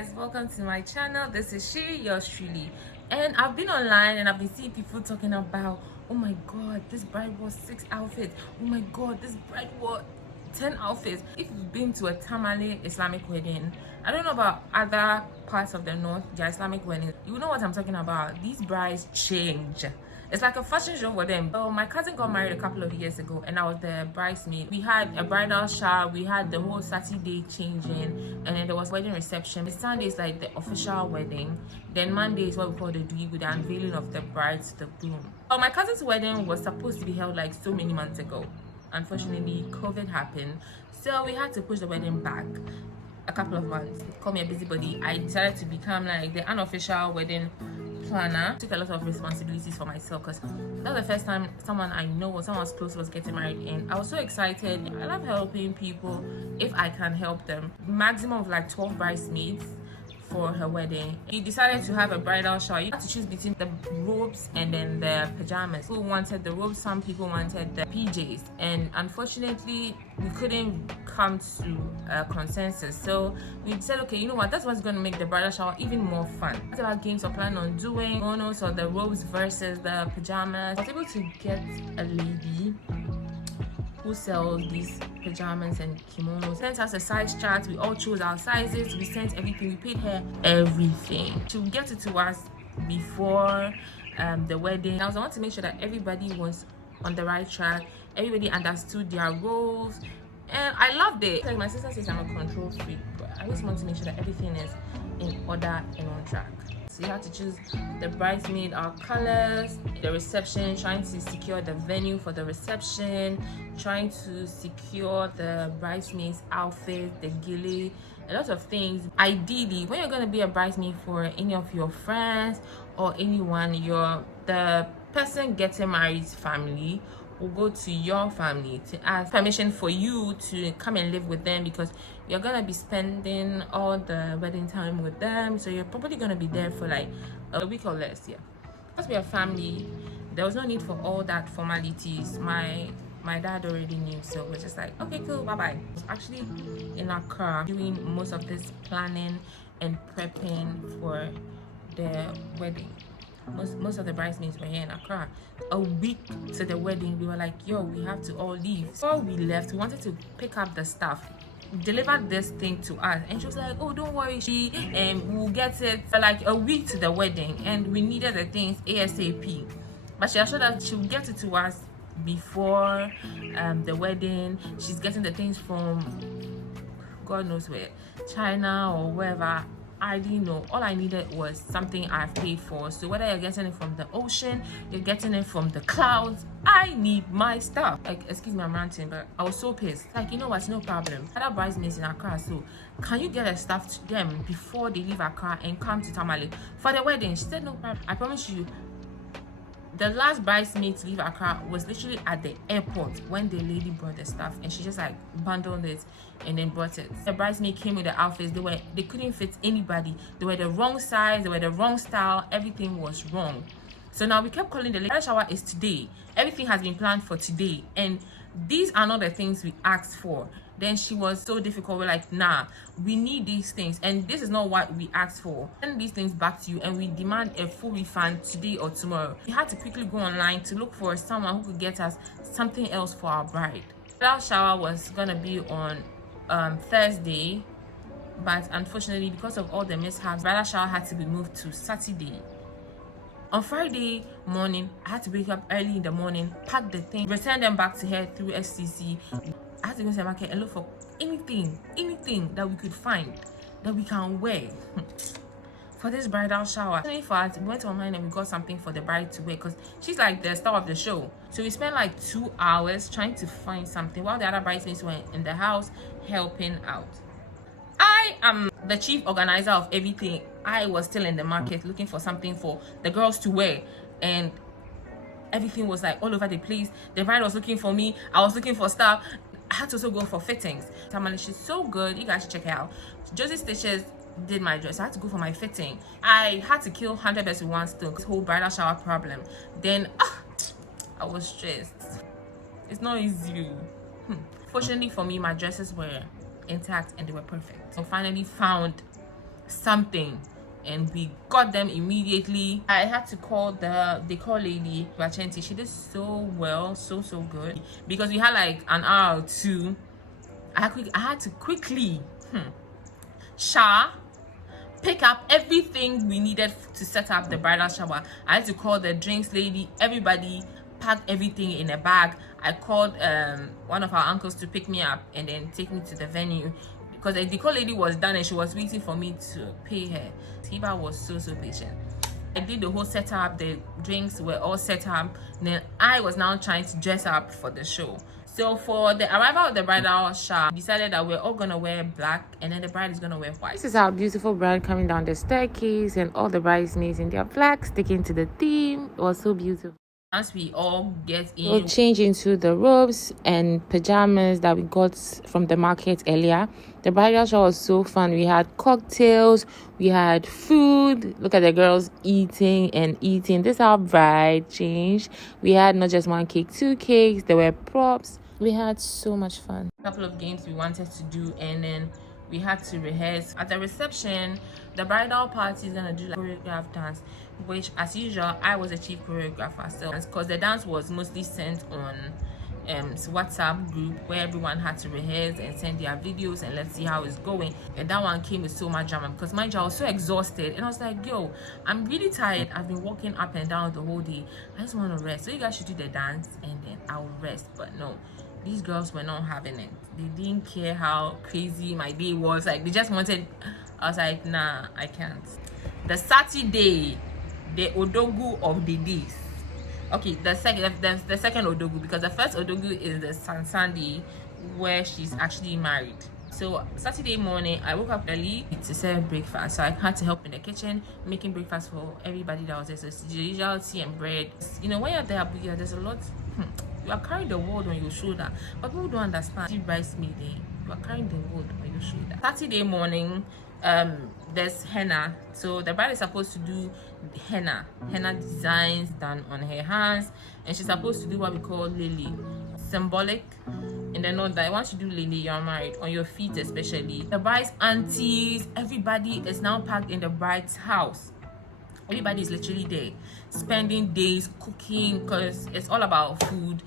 guys, welcome to my channel. This is she, yours truly, and I've been online and I've been seeing people talking about, oh my god, this bride wore 6 outfits, oh my god, this bride wore 10 outfits. If you've been to a Tamale Islamic wedding, I don't know about other parts of the north, their Islamic weddings, you know what I'm talking about. These brides change. It's like a fashion show for them. So my cousin got married a couple of years ago and I was the bridesmaid. We had a bridal shower, we had the whole Saturday changing, and then there was wedding reception. The Sunday is like the official wedding. Then Monday is what we call the dui, with the unveiling of the bride to the groom. So my cousin's wedding was supposed to be held like so many months ago. Unfortunately, COVID happened, so we had to push the wedding back a couple of months. Call me a busybody. I decided to become like the unofficial wedding planner. Took a lot of responsibilities for myself because that was the first time someone I know or someone close was getting married, and I was so excited. I love helping people if I can help them. Maximum of like 12 bridesmaids for her wedding. We decided to have a bridal shower. You had to choose between the robes and then the pajamas. People wanted the robes, some people wanted the PJs, and unfortunately we couldn't come to a consensus. So we said, okay, you know what, that's what's going to make the bridal shower even more fun. That's about games we're planning on doing, monos or the robes versus the pajamas. I was able to get a lady who sells these pajamas and kimonos. Sent us a size chart. We all chose our sizes. We sent everything. We paid her everything. She would get it to us before the wedding. I want to make sure that everybody was on the right track. Everybody understood their roles, and I loved it. Like my sister says, I'm a control freak, but I just want to make sure that everything is in order and on track. So you have to choose the bridesmaid, our colors, the reception, trying to secure the venue for the reception, trying to secure the bridesmaid's outfit, the gilly, a lot of things. Ideally, when you're going to be a bridesmaid for any of your friends or anyone, the person getting married's family will go to your family to ask permission for you to come and live with them, because you're gonna be spending all the wedding time with them, so you're probably gonna be there for like a week or less. Yeah, because we are family, there was no need for all that formalities. My dad already knew, so we're just like, okay, cool, bye bye. I was actually in our car doing most of this planning and prepping for the wedding. Most of the bridesmaids were here in Accra. A week to the wedding, we were like, yo, we have to all leave. Before we left, we wanted to pick up the stuff, delivered this thing to us, and she was like, oh, don't worry, we'll get it for like a week to the wedding, and we needed the things ASAP. But she assured us she would get it to us before the wedding. She's getting the things from God knows where, China or wherever. I didn't know. All I needed was something I've paid for. So whether you're getting it from the ocean, you're getting it from the clouds, I need my stuff. Like, excuse me, I'm ranting, but I was so pissed. Like, you know what, no problem. Other bridesmaids in Accra, so can you get a stuff to them before they leave Accra and come to Tamale for the wedding? She said, no problem. I promise you, the last bridesmaid to leave Accra was literally at the airport when the lady brought the stuff, and she just like bundled it and then brought it. The bridesmaid came with the outfits. They couldn't fit anybody. They were the wrong size, they were the wrong style, everything was wrong. So now we kept calling the bridal shower is today. Everything has been planned for today, and these are not the things we asked for. Then she was so difficult. We're like, nah, we need these things, and this is not what we asked for. Send these things back to you, and we demand a full refund today or tomorrow. We had to quickly go online to look for someone who could get us something else for our bride. The bridal shower was gonna be on Thursday, but unfortunately, because of all the mishaps, bridal shower had to be moved to Saturday. On Friday morning, I had to wake up early in the morning, pack the thing, return them back to her through STC. I had to go to the market and look for anything that we could find that we can wear for this bridal shower. We went online and we got something for the bride to wear, because she's like the star of the show. So we spent like 2 hours trying to find something while the other bridesmaids were in the house helping out. I am the chief organizer of everything. I was still in the market looking for something for the girls to wear, and everything was like all over the place. The bride was looking for me, I was looking for stuff. I had to also go for fittings. Tamale, she's so good, you guys should check it out. Josie Stitches did my dress. I had to go for my fitting. I had to kill 100 birds with one stone. This whole bridal shower problem. Then I was stressed. It's not easy. Fortunately for me, my dresses were intact and they were perfect. So finally found something, and we got them immediately. I had to call the decor lady, Vachenti. She did so well, so good, because we had like an hour or two. I had to quickly shower, pick up everything we needed to set up the bridal shower. I had to call the drinks lady, everybody, pack everything in a bag. I called one of our uncles to pick me up and then take me to the venue, because the decor lady was done and she was waiting for me to pay her. Tiba was so patient. I did the whole setup, the drinks were all set up, and then I was now trying to dress up for the show. So for the arrival of the bridal shower, we decided that we're all gonna wear black, and then the bride is gonna wear white. This is our beautiful bride coming down the staircase, and all the bridesmaids in their black, sticking to the theme. It was so beautiful. Once we all get in, we'll change into the robes and pajamas that we got from the market earlier. The bridal shower was so fun. We had cocktails, we had food. Look at the girls eating and eating. This is our bride changed. We had not just one cake, 2 cakes. There were props. We had so much fun. A couple of games we wanted to do, and then we had to rehearse. At the reception, the bridal party is gonna do like choreographed dance, which as usual I was a chief choreographer. So because the dance was mostly sent on WhatsApp group where everyone had to rehearse and send their videos and let's see how it's going. And that one came with so much drama, because mind you, I was so exhausted and I was like, yo, I'm really tired. I've been walking up and down the whole day. I just want to rest. So you guys should do the dance and then I'll rest. But no, these girls were not having it. They didn't care how crazy my day was. Like, they just wanted. I was like, nah, I can't. The Saturday, the Odogu of the days. Okay, the second Odogu, because the first Odogu is the Sansandi, where she's actually married. So Saturday morning, I woke up early to serve breakfast. So I had to help in the kitchen, making breakfast for everybody that was there. So it's the usual tea and bread. You know, when you're there, ABUYA, there's a lot. You are carrying the world on your shoulder, but people don't understand. You are carrying the world on your shoulder. Saturday morning, there's henna. So the bride is supposed to do henna designs done on her hands, and she's supposed to do what we call lily, symbolic. And then know that once you do lily, you're married, on your feet especially. The bride's aunties, everybody is now packed in the bride's house. Everybody is literally there, spending days cooking, because it's all about food.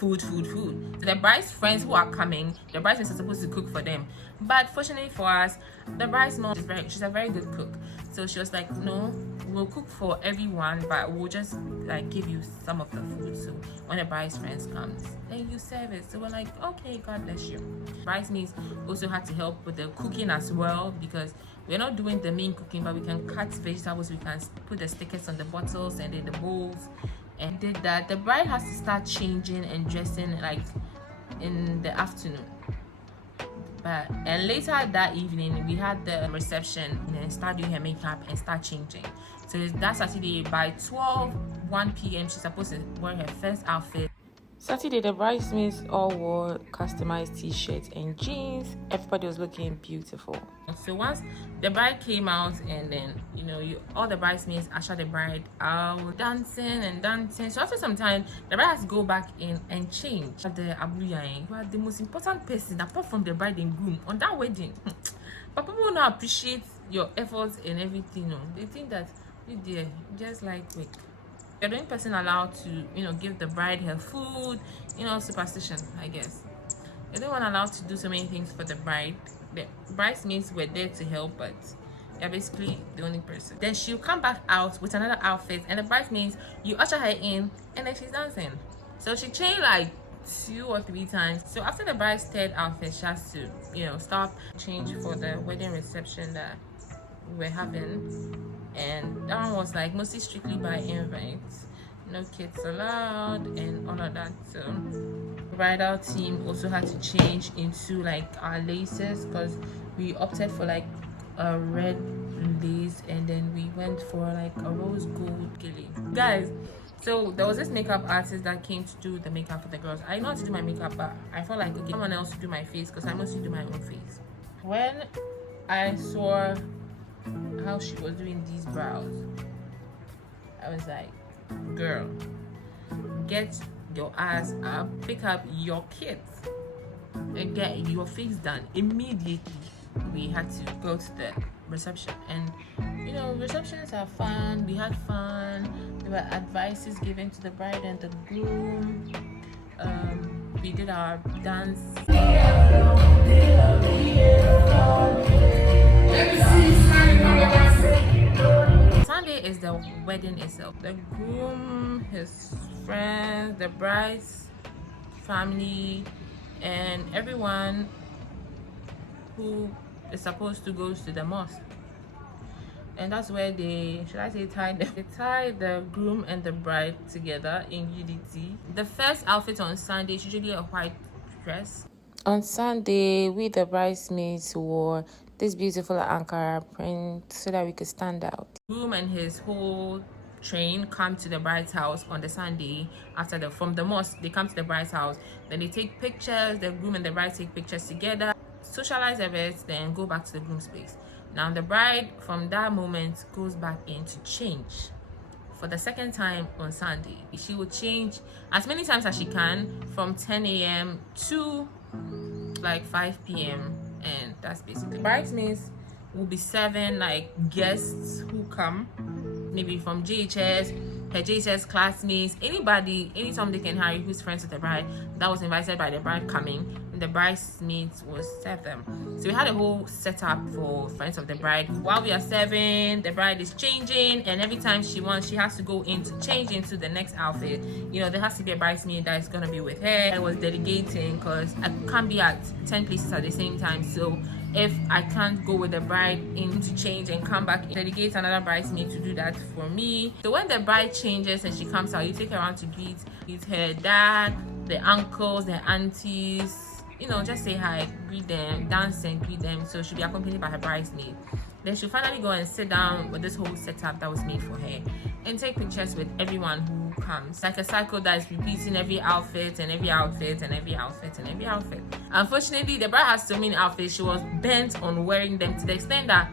So the bride's friends who are coming, the bridesmaids are supposed to cook for them. But fortunately for us, the bride's mom she's a very good cook. So she was like, no, we'll cook for everyone, but we'll just like give you some of the food. So when the bride's friends comes, then you serve it. So we're like, okay, God bless you. Bridesmaids also had to help with the cooking as well, because we're not doing the main cooking, but we can cut vegetables, we can put the stickers on the bottles and then the bowls, and did that. The bride has to start changing and dressing like in the afternoon. And later that evening, we had the reception and then start doing her makeup and start changing. So that Saturday by 1 p.m. she's supposed to wear her first outfit. Saturday, the bridesmaids all wore customized t-shirts and jeans. Everybody was looking beautiful. So once the bride came out, and then all the bridesmaids ushered the bride out, dancing. So after some time, the bride has to go back in and change. The ABUYA, you are the most important person apart from the bride and groom on that wedding. But people don't appreciate your efforts and everything. No, they think that you there just like quick. You're the only person allowed to, give the bride her food, superstition, I guess. You're the one allowed to do so many things for the bride. The bridesmaids were there to help, but you're basically the only person. Then she'll come back out with another outfit, and the bridesmaids, you usher her in, and then she's dancing. So she changed like 2 or 3 times. So after the bride's third outfit, she has to, stop, change for the wedding reception that we were having. And that one was like mostly strictly by invite, no kids allowed and all of that. So the bridal team also had to change into like our laces, because we opted for like a red lace, and then we went for like a rose gold gilly. Guys, so there was this makeup artist that came to do the makeup for the girls. I know how to do my makeup, but I felt like, okay, someone else to do my face, because I mostly do my own face. When I saw how she was doing these brows, I was like, girl, get your ass up, pick up your kids and get your face done immediately. we had to go to the reception. And receptions are fun. We had fun. There were advices given to the bride and the groom. We did our dance. Sunday is the wedding itself. The groom, his friends, the bride's family, and everyone who is supposed to go to the mosque. And that's where they tie the groom and the bride together in unity. The first outfit on Sunday is usually a white dress. On Sunday, we the bridesmaids wore this beautiful Ankara print so that we could stand out. Groom and his whole train come to the bride's house on the Sunday from the mosque. They come to the bride's house, then they take pictures. The groom and the bride take pictures together, socialize a bit, then go back to the groom's place. Now the bride from that moment goes back in to change for the second time on Sunday. She will change as many times as she can from 10 a.m. to like 5 p.m. and that's basically. Bridesmaids will be serving like guests who come, maybe from JHS, her JHS classmates, anybody, anytime they can hire who's friends with the bride that was invited by the bride coming, and the bridesmaids will serve them. So we had a whole setup for friends of the bride. While we are serving, the bride is changing, and every time she has to go in to change into the next outfit. There has to be a bridesmaid that is gonna be with her. I was delegating because I can't be at 10 places at the same time. So if I can't go with the bride in to change and come back, delegate another bridesmaid to do that for me. So when the bride changes and she comes out, you take her around to greet her dad, the uncles, the aunties, just say hi, greet them, dance and greet them. So she'll be accompanied by her bridesmaid. Then she'll finally go and sit down with this whole setup that was made for her and take pictures with everyone who comes. Like a cycle that is repeating every outfit and every outfit and every outfit and every outfit. Unfortunately, the bride has so many outfits. She was bent on wearing them to the extent that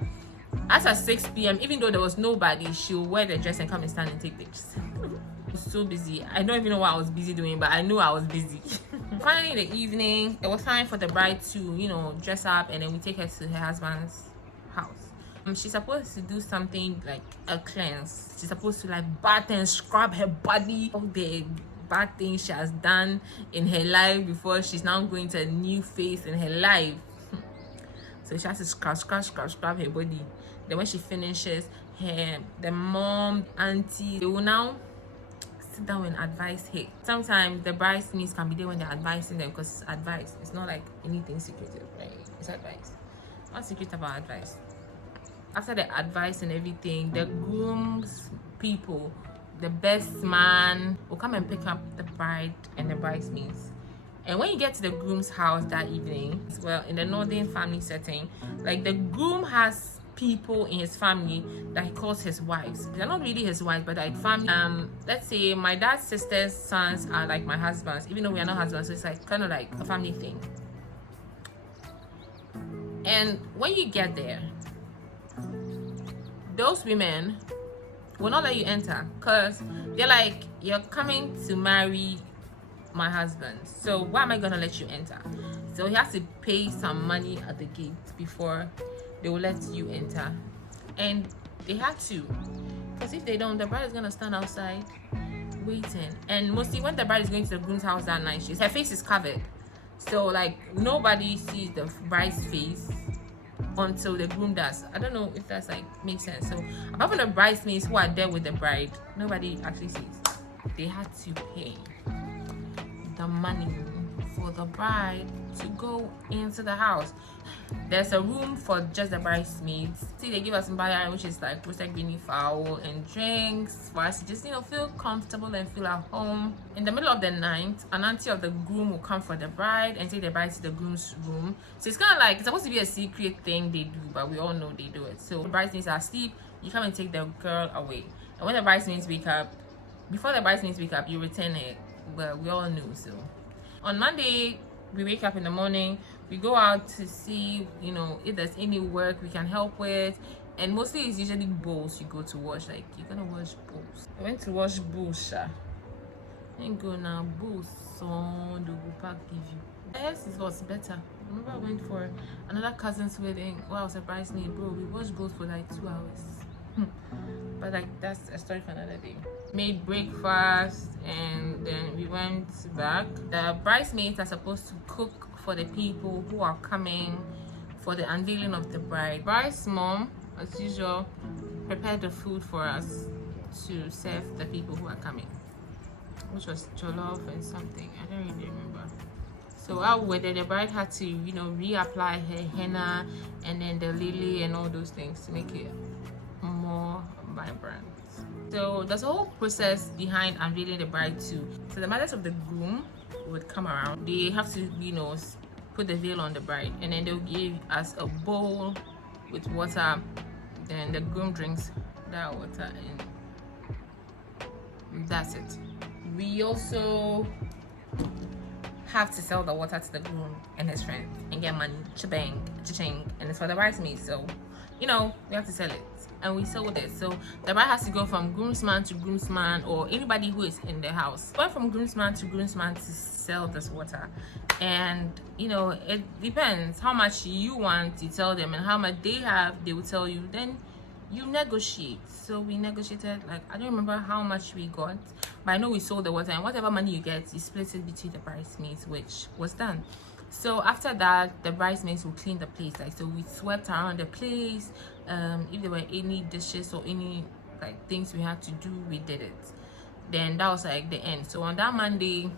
as at 6 p.m., even though there was nobody, she'll wear the dress and come and stand and take pictures. I was so busy. I don't even know what I was busy doing, but I knew I was busy. Finally, in the evening, it was time for the bride to, dress up, and then we take her to her husband's house. She's supposed to do something like a cleanse. She's supposed to like bath and scrub her body, all the bad things she has done in her life before she's now going to a new phase in her life. So she has to scrub her body. Then when she finishes, the mom, auntie, they will now sit down and advise her. Sometimes the bridesmaids can be there when they're advising them because it's advice. It's not like anything secretive, right? It's advice. What's secret about advice? After the advice and everything, the groom's people, the best man, will come and pick up the bride and the bridesmaids. And when you get to the groom's house that evening, well, in the northern family setting, like the groom has people in his family that he calls his wives. They're not really his wives, but like family. Let's say my dad's sister's sons are like my husbands, even though we are not husbands, so it's like kind of like a family thing. And when you get there, those women will not let you enter because they're like, you're coming to marry my husband, so why am I gonna let you enter? So he has to pay some money at the gate before they will let you enter, and they had to, because if they don't, the bride is gonna stand outside waiting. And mostly when the bride is going to the groom's house that night, her face is covered, so like nobody sees the bride's face until the groom does. I don't know if that's like makes sense. So apart from the bridesmaids who are there with the bride, nobody actually sees. They had to pay the money for the bride to go into the house. There's a room for just the bridesmaids. See, they give us mbaya, which is like roasted guinea fowl and drinks for us to just feel comfortable and feel at home. In the middle of the night, an auntie of the groom will come for the bride and take the bride to the groom's room. So it's kind of like, it's supposed to be a secret thing they do, but we all know they do it. So the bridesmaids are asleep, you come and take the girl away. And when the bridesmaids wake up, before the bridesmaids wake up, you return it. Well, we all knew. So on Monday, we wake up in the morning, we go out to see, if there's any work we can help with. And mostly it's usually bowls you go to wash. Like, you're gonna wash bowls. I went to wash bowls, and go now, bowls, so the park give you. Yes, it was better. remember I went for another cousin's wedding where I was a bridesmaid, bro. We watched gold for like 2 hours. But like that's a story for another day. Made breakfast and then we went back. The bridesmaids are supposed to cook for the people who are coming for the unveiling of the bride. Bride's mom, as usual, prepared the food for us to serve the people who are coming, which was jollof and something. I don't really remember. So whether the bride had to, you know, reapply her henna and then the lily and all those things to make it more vibrant. So there's a whole process behind unveiling the bride too. So the mothers of the groom would come around. They have to, you know, put the veil on the bride, and then they'll give us a bowl with water. Then the groom drinks that water, and that's it. We also have to sell the water to the groom and his friends and get money, cha-bang, cha-ching, and it's for the bridesmaids. So, you know, we have to sell it, and we sold it. So the bride has to go from groomsman to groomsman, or anybody who is in the house, going from groomsman to groomsman to sell this water. And you know, it depends how much you want, you tell them, and how much they have, they will tell you. Then you negotiate. So we negotiated, like, I don't remember how much we got, but I know we sold the water, and whatever money you get, you split it between the bridesmaids, which was done. So after that, the bridesmaids will clean the place. Like, so we swept around the place. If there were any dishes or any like things we had to do, we did it. Then that was like the end. So on that Monday,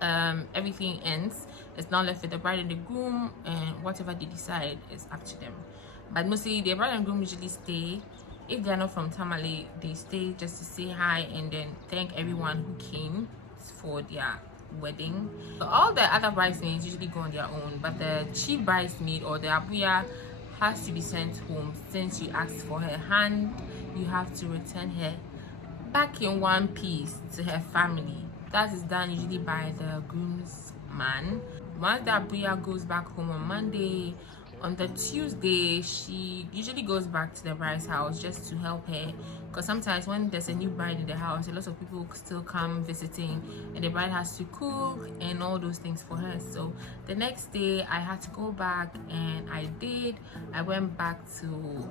everything ends. It's now left with the bride and the groom, and whatever they decide is up to them. But mostly the bride and groom usually stay. If they're not from Tamale, they stay just to say hi and then thank everyone who came for their wedding. So all the other bridesmaids usually go on their own, but the chief bridesmaid or the ABUYA has to be sent home. Since you asked for her hand, you have to return her back in one piece to her family. That is done usually by the groomsman. Once the ABUYA goes back home on Monday, on the Tuesday, she usually goes back to the bride's house just to help her, because sometimes when there's a new bride in the house, a lot of people still come visiting, and the bride has to cook and all those things for her. So the next day I had to go back, and I went back to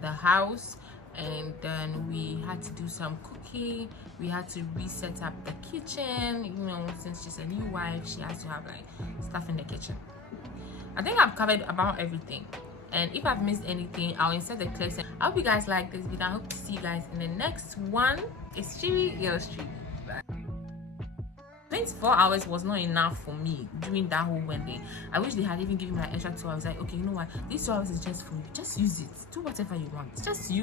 the house, and then we had to do some cooking. We had to reset up the kitchen, you know, since she's a new wife, she has to have like stuff in the kitchen. I think I've covered about everything, and if I've missed anything, I'll insert the clips. I hope you guys like this video. I hope to see you guys in the next one. It's Chiri, yours truly. 24 hours was not enough for me during that whole wedding. I wish they had even given me an extra 2 hours. Like, okay, you know what, these 2 hours is just for you, just use it, do whatever you want, just use